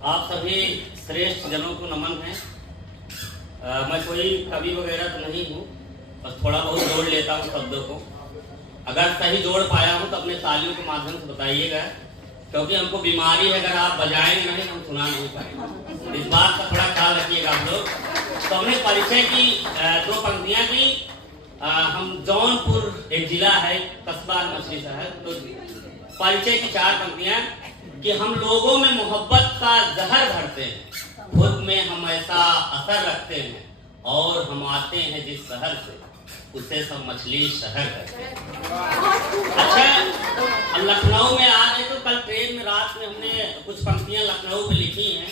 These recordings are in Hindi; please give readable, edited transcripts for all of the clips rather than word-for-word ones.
आप सभी श्रेष्ठ जनों को नमन है। मैं कोई कवि वगैरह तो नहीं हूँ, बस थोड़ा बहुत जोड़ लेता हूँ शब्दों को। अगर सही जोड़ पाया हूँ तो अपने तालियों के माध्यम से बताइएगा, क्योंकि हमको बीमारी है, अगर आप बजाएंगे नहीं हम सुना नहीं पाएंगे। इस बात का थोड़ा ख्याल रखिएगा आप लोग। तो हमने परिचय की दो पंक्तियाँ की। हम जौनपुर एक जिला है, कस्बा मछली शहर, तो परिचय की चार पंक्तियाँ कि हम लोगों में मोहब्बत का जहर भरते हैं, खुद में हम ऐसा असर रखते हैं, और हम आते हैं जिस शहर से उसे सब मछली शहर कहते हैं। अच्छा, लखनऊ में आ गए तो कल ट्रेन में रात में हमने कुछ पंक्तियां लखनऊ पे लिखी हैं,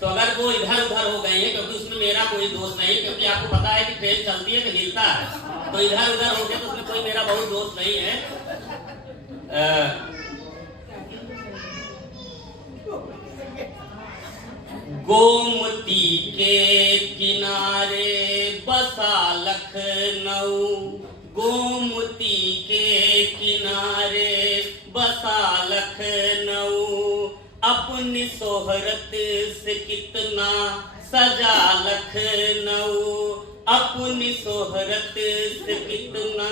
तो अगर वो इधर उधर हो गई हैं, क्योंकि उसमें मेरा कोई दोष नहीं, क्योंकि आपको पता है कि ट्रेन चलती है तो हिलता है, तो इधर उधर हो गया तो उसमें कोई मेरा बहुत दोष नहीं है। गोमती के किनारे बसा लखनऊ, गोमती के किनारे बसा लखनऊ, अपनी शोहरत से कितना सजा लखनऊ, अपनी शोहरत से कितना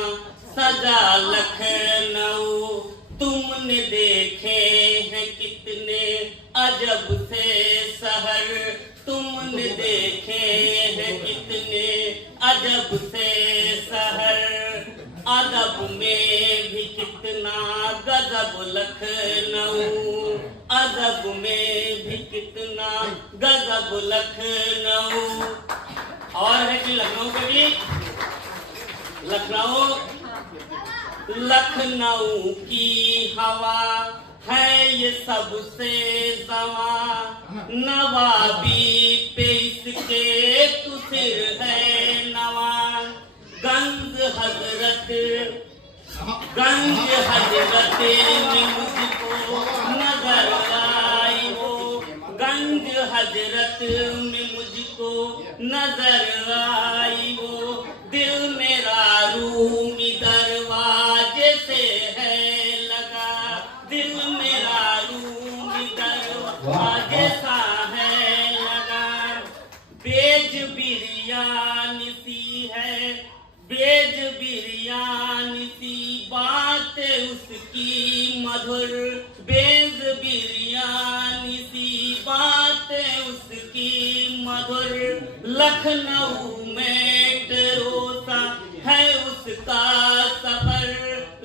सजा लखनऊ, तुमने देखे हैं कितने अजब से शहर, तुमने देखे हैं कितने अजब से शहर, अदब में भी कितना गजब लखनऊ, अदब में भी कितना गजब लखनऊ। और है कि लखनऊ के भी, लखनऊ की हवा है ये सबसे जवा, नवाबी पे इसके तो सिर है नवा, गंज हजरत में मुझको नजर आई हो, गंज हजरत में मुझको नजर आई हो, दिल मेरा रूमी दरवाजे से है लगा, दिल मेरा रूमी दरवाजे सा है लगा, बेज बिरयानी सी है, बेज बिरयानी सी बातें उसकी मधुर, बेज बिरयानी सी बातें उसकी मधुर, लखनऊ में टरोसा है उसका सफर,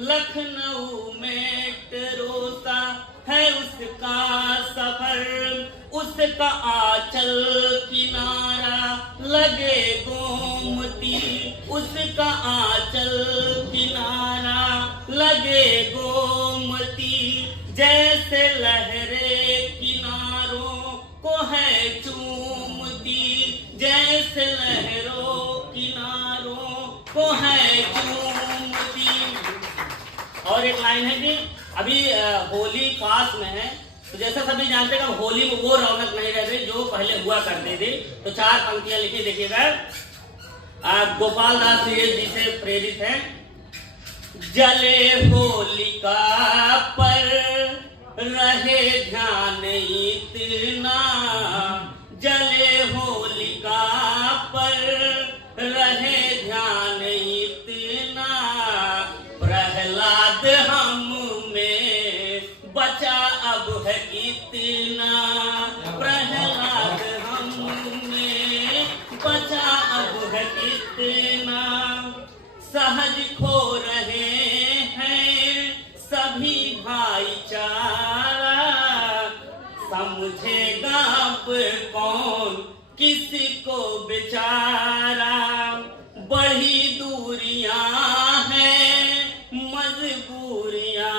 लखनऊ में टरोसा है उसका सफर, उसका आंचल किनारा लगे गोमती, उसका आंचल किनारा लगे गोमती, जैसे लहरे किनारों को है चूमती, जैसे लहरों किनारों को है चूमती। और एक लाइन है जी, अभी होली पास में है, तो जैसा सभी जानते हैं होली में वो रौनक नहीं रह गई जो पहले हुआ करती थी। तो चार पंक्तियां लिखी, देखिएगा, गोपाल दास जी से प्रेरित है। जले होलिका पर रहे ध्यान इतना, जले होलिका पर रहे ध्यान इतना, प्रहलाद हम में बचा अब है कितना, प्रहलाद हम में बचा अब है कितना, सहज खो रहे हैं सभी भाईचारा, समझेगा अब कौन किसी को बेचारा, बढ़ी दूरियां हैं मजबूरियां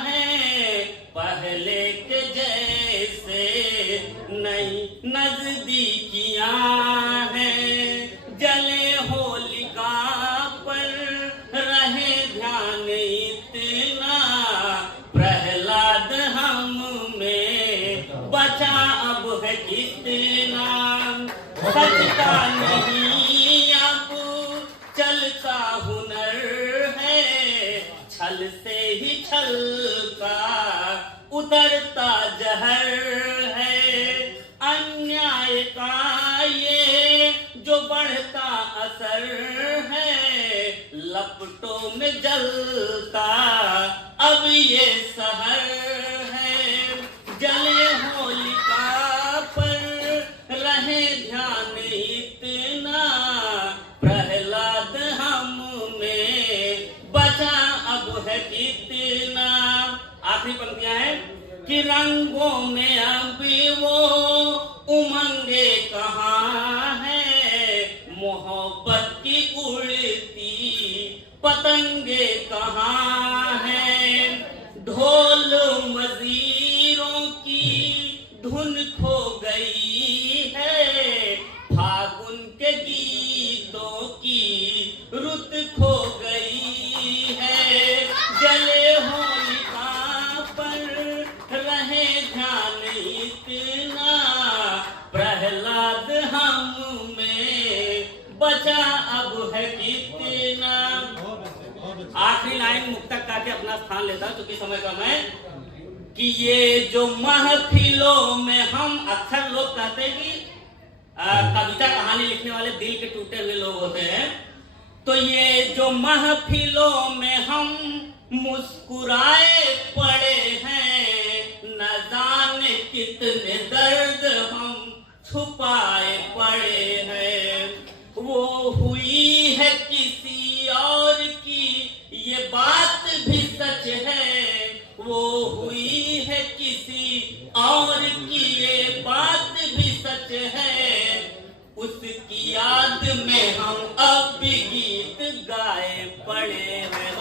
हैं, पहले के जैसे नई नजदीकियां हैं, जले होलिका पर रहे ध्यान इतना, प्रहलाद हम में बचा अब है कितना, सच का नहीं अब चलता हुनर है, छल से ही छल का उतरता जहर है, जो बढ़ता असर है लपटों में जलता अब ये सहर है। जले होलिका पर रहे ध्यान इतना प्रहलाद हम में बचा अब है कितना। आखिरी पंक्तियां हैं कि रंगों में अभी वो उमंगे कहाँ है, मोहब्बत की उड़ती पतंगे कहाँ है। ढोल मजीरों की धुन खो गई है, फागुन के गीतों की रुत खो गई है। जले होलिका पर रहे ध्यान इतना प्रहलाद हम में बचा अब है कितना। आखिरी लाइन मुक्तक का के अपना स्थान लेता क्योंकि समय कम है कि ये जो महफिलों में हम अक्सर लोग कहते हैं कि कविता कहानी लिखने वाले दिल के टूटे हुए लोग होते हैं, तो ये जो महफिलों में हम मुस्कुराए पड़े हैं न जाने कितने दर्द हम छुपाए पड़े हैं। वो हुई है किसी और की ये बात भी सच है, वो हुई है किसी और की ये बात भी सच है। उसकी याद में हम अब भी गीत गाए पड़े हैं।